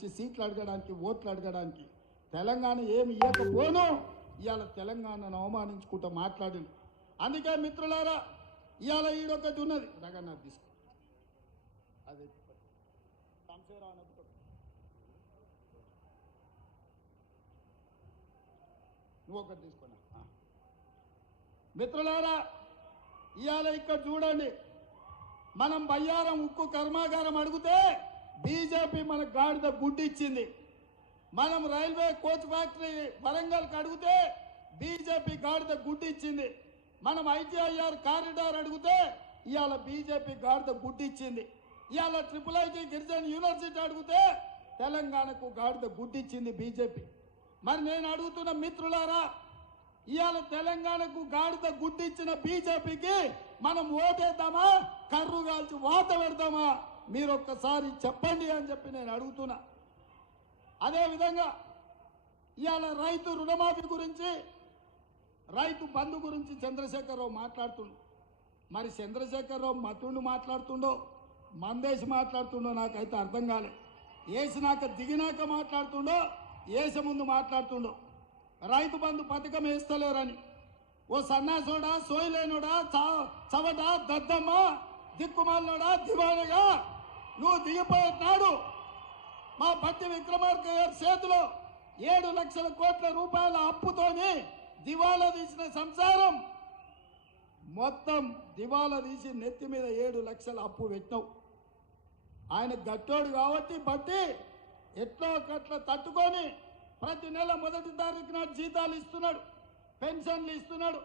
గురించి సీట్లు అడగడానికి ఓట్లు అడగడానికి తెలంగాణ ఏమి ఇవ్వకపోను ఇవాళ తెలంగాణను అవమానించుకుంటూ మాట్లాడింది. అందుకే మిత్రులారా ఇవాళ ఈడొకటి ఉన్నది రగన్న తీసుకో అది నువ్వు ఒకటి తీసుకున్నా. మిత్రులారా ఇవాళ ఇక్కడ చూడండి, మనం బయ్యారం ఉక్కు కర్మాగారం అడిగితే బీజేపీ మనకు గాడిద గుడ్డు ఇచ్చింది. మనం రైల్వే కోచ్ ఫ్యాక్టరీ వరంగల్కి అడిగితే బీజేపీ గాడిద గుడ్డు ఇచ్చింది. మనం ఐటీఐఆర్ కారిడార్ అడిగితే ఇవాళ బీజేపీ గాడిద గుడ్డు ఇచ్చింది. ఇవాళ IIIT గిరిజన యూనివర్సిటీ అడిగితే తెలంగాణకు గాడిద గుడ్డు ఇచ్చింది బీజేపీ. మరి నేను అడుగుతున్న మిత్రులారా, ఇవాళ తెలంగాణకు గాడిద గుడ్డు ఇచ్చిన బీజేపీకి మనం ఓటేద్దామా, కర్రు కాల్చి వాత పెడతామా? మీరు ఒక్కసారి చెప్పండి అని చెప్పి నేను అడుగుతున్నా. అదేవిధంగా ఇవాళ రైతు రుణమాఫీ గురించి, రైతు బంధు గురించి చంద్రశేఖరరావు మాట్లాడుతుండు. మరి చంద్రశేఖరరావు మతుండు మాట్లాడుతుండో మందేసి మాట్లాడుతుండో నాకైతే అర్థం కాలే. వేసినాక దిగినాక మాట్లాడుతుండో వేసే ముందు మాట్లాడుతుండో. రైతు బంధు పథకం వేస్తలేరని ఓ సన్నాసోడా, సోయలేనోడా, చవట, దద్దమ్మ, దిక్కుమాలనోడా, దివానగా నువ్వు దిగిపోయినాడు మా పట్టి విక్రమార్క గారి చేతిలో 7 లక్షల కోట్ల రూపాయల అప్పుతోని దివాలా తీసిన సంసారం మొత్తం దివాలా తీసి నెత్తి మీద 7 లక్షల అప్పు పెట్టినావు. ఆయన గట్టోడు కాబట్టి బట్టి ఎట్లో ఒకట్లా తట్టుకొని ప్రతి నెల 1వ తారీఖు నాడు జీతాలు ఇస్తున్నాడు, పెన్షన్లు ఇస్తున్నాడు.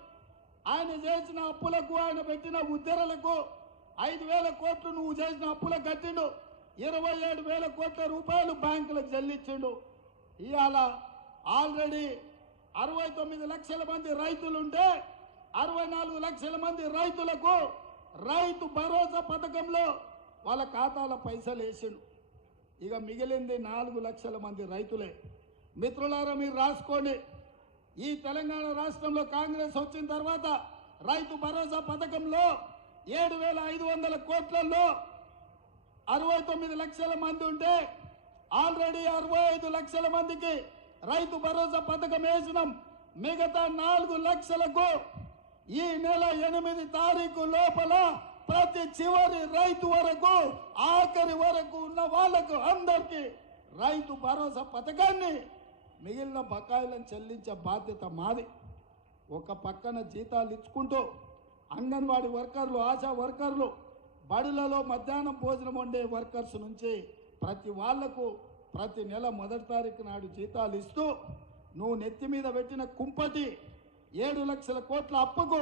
ఆయన చేసిన అప్పులకు, ఆయన పెట్టిన ఉద్దెరలకు 5,000 కోట్లు నువ్వు చేసిన అప్పులకు కట్టిండు. 27,000 కోట్ల రూపాయలు బ్యాంకులకు చెల్లించిండు. ఇవాళ ఆల్రెడీ 69 లక్షల మంది రైతులుంటే 64 లక్షల మంది రైతులకు రైతు భరోసా పథకంలో వాళ్ళ ఖాతాలో పైసలు వేసిండు. ఇక మిగిలింది 4 లక్షల మంది రైతులే. మిత్రులారా మీరు రాసుకోండి, ఈ తెలంగాణ రాష్ట్రంలో కాంగ్రెస్ వచ్చిన తర్వాత రైతు భరోసా పథకంలో 7,500 కోట్లలో 69 లక్షల మంది ఉంటే ఆల్రెడీ 65 లక్షల మందికి రైతు భరోసా పథకం వేసినాం. మిగతా 4 లక్షలకు ఈ నెల 8 తారీఖు లోపల ప్రతి చివరి రైతు వరకు, ఆఖరి వరకు ఉన్న వాళ్లకు అందరికీ రైతు భరోసా పథకాన్ని, మిగిలిన బకాయిలను చెల్లించే బాధ్యత మాది. ఒక పక్కన జీతాలు ఇచ్చుకుంటూ అంగన్వాడీ వర్కర్లు, ఆశా వర్కర్లు, బడులలో మధ్యాహ్నం భోజనం వండే వర్కర్స్ నుంచి ప్రతి వాళ్లకు ప్రతి నెల 1వ తారీఖు నాడు జీతాలు ఇస్తూ నువ్వు నెత్తి మీద పెట్టిన కుంపటి 7 లక్షల కోట్ల అప్పుకు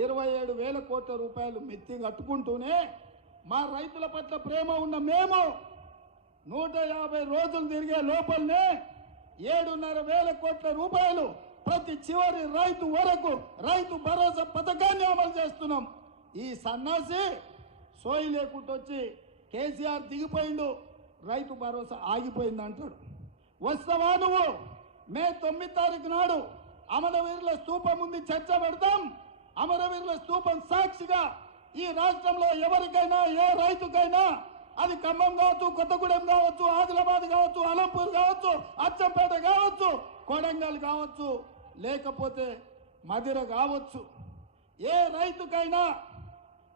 27,000 కోట్ల రూపాయలు మెత్తి కట్టుకుంటూనే మా రైతుల పట్ల ప్రేమ ఉన్న మేము 150 రోజులు తిరిగే లోపలనే 7,500 కోట్ల రూపాయలు ప్రతి చివరి రైతు వరకు రైతు భరోసా పథకాన్ని అమలు చేస్తున్నాం. ఈ సన్నాసి సోయి లేకుండా వచ్చి కేసీఆర్ దిగిపోయిండు, రైతు భరోసా ఆగిపోయింది అంటాడు. వస్తావా నువ్వు? మే 9 తారీఖు నాడు అమరవీరుల స్తూపం ఉంది, చర్చ పెడతాం. అమరవీరుల స్తూపం సాక్షిగా ఈ రాష్ట్రంలో ఎవరికైనా, ఏ రైతుకైనా, అది ఖమ్మం కావచ్చు, కొత్తగూడెం కావచ్చు, ఆదిలాబాద్ కావచ్చు, అలంపూర్ కావచ్చు, అచ్చంపేట కావచ్చు, కొడంగల్ కావచ్చు, లేకపోతే మదిర కావచ్చు, ఏ రైతుకైనా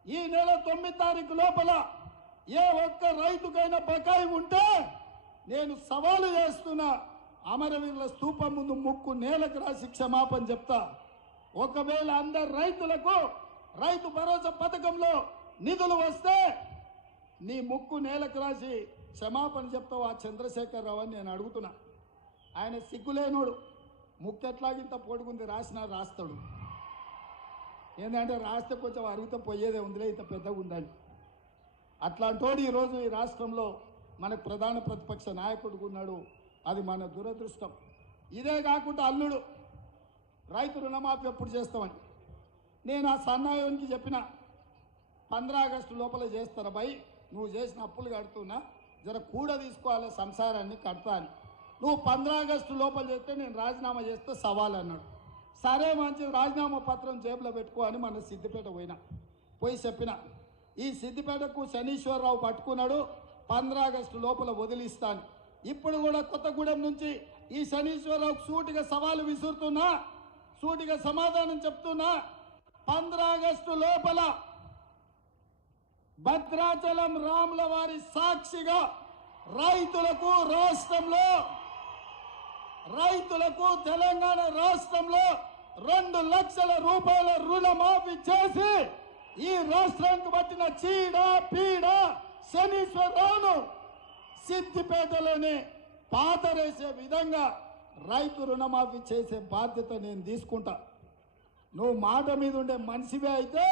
ఈ నెల 9 తారీఖు లోపల ఏ ఒక్క రైతుకైనా బకాయి ఉంటే నేను సవాలు చేస్తున్నా, అమరవీరుల స్తూపం ముందు ముక్కు నేలకు రాసి క్షమాపణ చెప్తా. ఒకవేళ అందరు రైతులకు రైతు భరోసా పథకంలో నిధులు వస్తే నీ ముక్కు నేలకు రాసి క్షమాపణ చెప్తావు ఆ చంద్రశేఖరరావు అని నేను అడుగుతున్నా. ఆయన సిగ్గులేనోడు, ముక్కు ఎట్లాగింత పొడుగుంది, రాస్తాడు. ఏంటంటే రాస్తే కొంచెం అరుగుతో పోయేదే ఉందిలే, ఇంత పెద్దగా ఉందని. అట్లాంటోడు ఈరోజు ఈ రాష్ట్రంలో మనకు ప్రధాన ప్రతిపక్ష నాయకుడు ఉన్నాడు. అది మన దురదృష్టం. ఇదే కాకుండా అల్లుడు రైతు రుణమాఫీ ఎప్పుడు చేస్తామని నేను ఆ సన్నాయానికి చెప్పిన 15 ఆగస్టు లోపల చేస్తారా భయ్, నువ్వు చేసిన అప్పులు కడుతున్నా, జర కూడా తీసుకోవాలి సంసారాన్ని కడతా అని. నువ్వు 15 ఆగస్టు లోపల చేస్తే నేను రాజీనామా చేస్తే సవాల్ అన్నాడు. సరే మంచిది, రాజీనామా పత్రం జేబులో పెట్టుకో అని మన సిద్దిపేట పోయి చెప్పిన. ఈ సిద్దిపేటకు శనీశ్వరరావు పట్టుకున్నాడు, 15 ఆగస్టు లోపల వదిలిస్తాను. ఇప్పుడు కూడా కొత్తగూడెం నుంచి ఈ శనీశ్వరరావు సూటిగా సవాలు విసురుతున్నా, సూటిగా సమాధానం చెప్తున్నా. 15 ఆగస్టు లోపల భద్రాచలం రాముల వారి సాక్షిగా రైతులకు రాష్ట్రంలో, రైతులకు తెలంగాణ రాష్ట్రంలో 2 లక్షల రూపాయల రుణమాఫీ చేసి ఈ రాష్ట్రానికి పట్టిన చీడ పీడ శనీశ్వరరావును సిద్దిపేటలోనే పాతరేసే విధంగా రైతు రుణమాఫీ చేసే బాధ్యత నేను తీసుకుంటా. నువ్వు మాట మీద ఉండే మనిషివే అయితే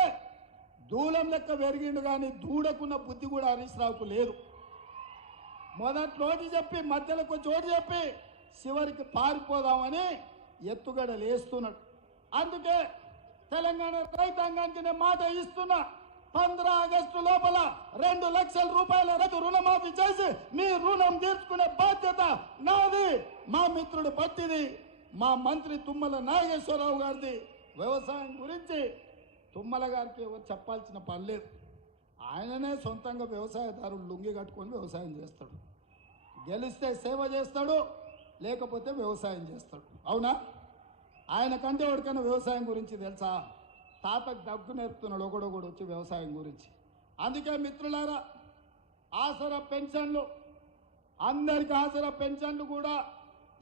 దూలం లెక్క పెరిగిండు, కానీ దూడకున్న బుద్ధి కూడా హరీష్ రావుకు లేదు. మొదట్లోటి చెప్పి మధ్యలోకి చోటు చెప్పి చివరికి పారిపోదామని ఎత్తుగడలు వేస్తున్నాడు. అందుకే తెలంగాణ రైతాంగానికి నేను మాట ఇస్తున్నా, 15 ఆగస్టు లోపల 2 లక్షల రూపాయల రైతు రుణమాఫీ చేసి మీ రుణం తీర్చుకునే బాధ్యత నాది, మా మిత్రుడు పట్టిది, మా మంత్రి తుమ్మల నాగేశ్వరరావు గారిది. వ్యవసాయం గురించి తుమ్మల గారికి ఎవరు చెప్పాల్సిన పని లేదు. ఆయననే సొంతంగా వ్యవసాయదారులు లుంగి కట్టుకొని వ్యవసాయం చేస్తాడు. గెలిస్తే సేవ చేస్తాడు, లేకపోతే వ్యవసాయం చేస్తాడు. అవునా? ఆయన కంటే ఎవరికైనా వ్యవసాయం గురించి తెలుసా? తాతకు దగ్గు నేర్పుతున్నాడు ఒకడొకడు వచ్చి వ్యవసాయం గురించి. అందుకే మిత్రులారా, ఆసరా పెన్షన్లు, అందరికి ఆసరా పెన్షన్లు కూడా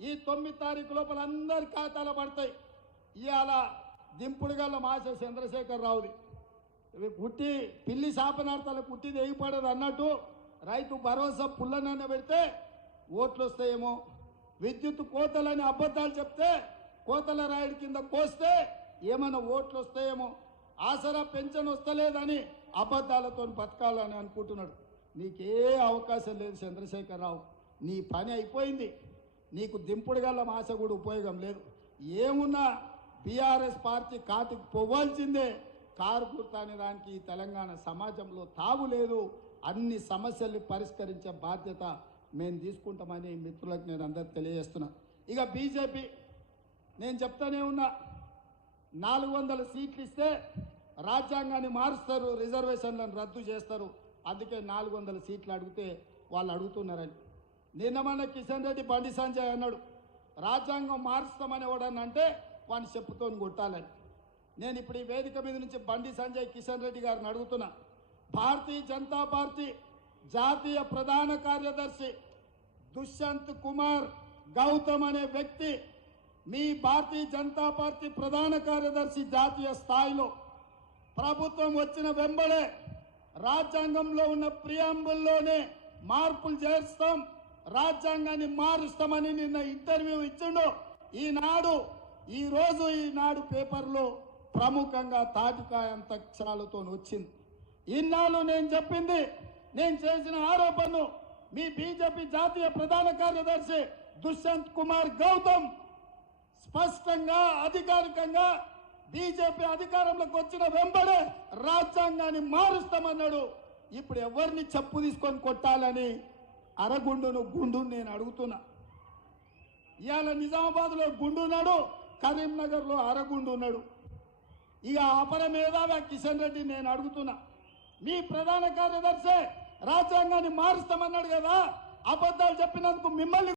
ఈ 9 తారీఖు లోపల అందరి ఖాతాలో పడతాయి. ఇవాళ దింపుడు గల్ల మాస చంద్రశేఖరరావుది పుట్టి పిల్లి శాపనార్థాలు పుట్టిది ఎగిపడదు అన్నట్టు రైతు భరోసా పుల్లనన్న పెడితే ఓట్లు వస్తాయేమో, విద్యుత్ కోతలని అబద్ధాలు చెప్తే కోతల రాయుడి కింద కోస్తే ఏమైనా ఓట్లు వస్తాయేమో, ఆసరా పెన్షన్ వస్తలేదని అబద్ధాలతో బతకాలని అనుకుంటున్నాడు. నీకే అవకాశం లేదు చంద్రశేఖరరావు, నీ పని అయిపోయింది. నీకు దింపుడు గల్ల మాస కూడా ఉపయోగం లేదు. ఏమున్నా బీఆర్ఎస్ పార్టీ కాటికి పోవాల్సిందే. కారు గుర్తు అనే దానికి ఈ తెలంగాణ సమాజంలో తావు లేదు. అన్ని సమస్యల్ని పరిష్కరించే బాధ్యత మేము తీసుకుంటామని మిత్రులకు నేను అందరికి తెలియజేస్తున్నా. ఇక బీజేపీ నేను చెప్తానే ఉన్నా, 400 సీట్లు ఇస్తే రాజ్యాంగాన్ని మారుస్తారు, రిజర్వేషన్లను రద్దు చేస్తారు. అందుకే 400 సీట్లు అడిగితే వాళ్ళు అడుగుతున్నారని. నిన్న మన కిషన్ రెడ్డి బండి సంజయ్ అన్నాడు, రాజ్యాంగం మారుస్తామని ఎవడని అంటే వాడిని చెప్పుతో కొట్టాలని. నేను ఇప్పుడు ఈ వేదిక మీద నుంచి బండి సంజయ్ కిషన్ రెడ్డి గారిని అడుగుతున్నా, భారతీయ జనతా పార్టీ జాతీయ ప్రధాన కార్యదర్శి దుష్యంత్ కుమార్ గౌతమ్ అనే వ్యక్తి మీ భారతీయ జనతా పార్టీ ప్రధాన కార్యదర్శి జాతీయ స్థాయిలో ప్రభుత్వం వచ్చిన వెంబడే రాజ్యాంగంలో ఉన్న ప్రియాంబుల్లోనే మార్పులు చేస్తాం, రాజ్యాంగాన్ని మారుస్తామని నిన్న ఇంటర్వ్యూ ఇచ్చిండు. ఈనాడు పేపర్లో ప్రముఖంగా తాటికాయంత అక్షరాలతో వచ్చింది. ఇన్నాళ్ళు నేను చెప్పింది, నేను చేసిన ఆరోపణను మీ బీజేపీ జాతీయ ప్రధాన కార్యదర్శి దుష్యంత్ కుమార్ గౌతమ్ స్పష్టంగా అధికారికంగా బీజేపీ అధికారంలోకి వచ్చిన వెంబడే రాజ్యాంగాన్ని మారుస్తామన్నాడు. ఇప్పుడు ఎవరిని చెప్పు తీసుకొని కొట్టాలని అరగుండును గుండు నేను అడుగుతున్నా. ఇవాళ నిజామాబాద్లో గుండు ఉన్నాడు, కరీంనగర్లో అరగుండు ఉన్నాడు. ఇక అపర మేధావి కిషన్ రెడ్డి నేను అడుగుతున్నా, మీ ప్రధాన కార్యదర్శి రాజ్యాంగాన్ని మారుస్తామన్నాడు కదా, అబద్ధాలు చెప్పినందుకు మిమ్మల్ని